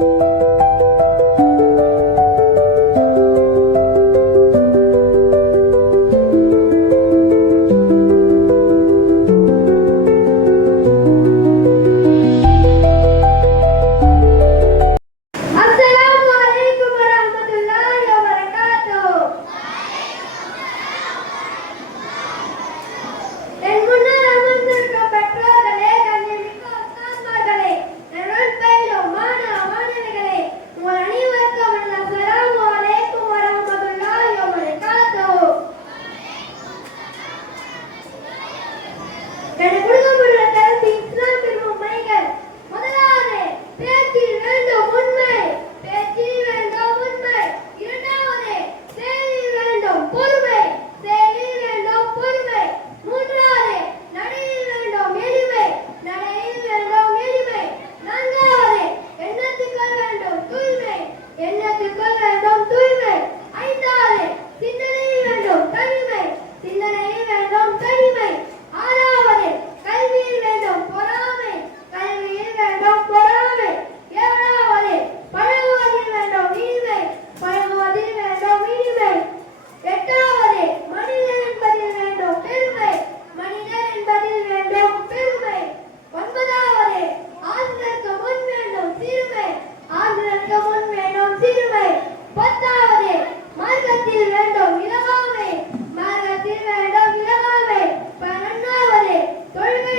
you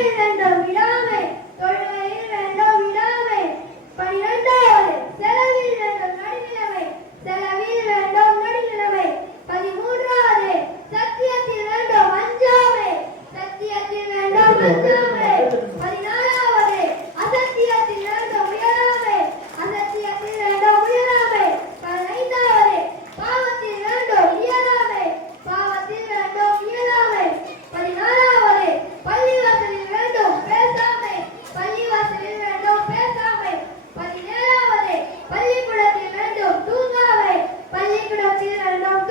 பிறந்த விழா Mira, no,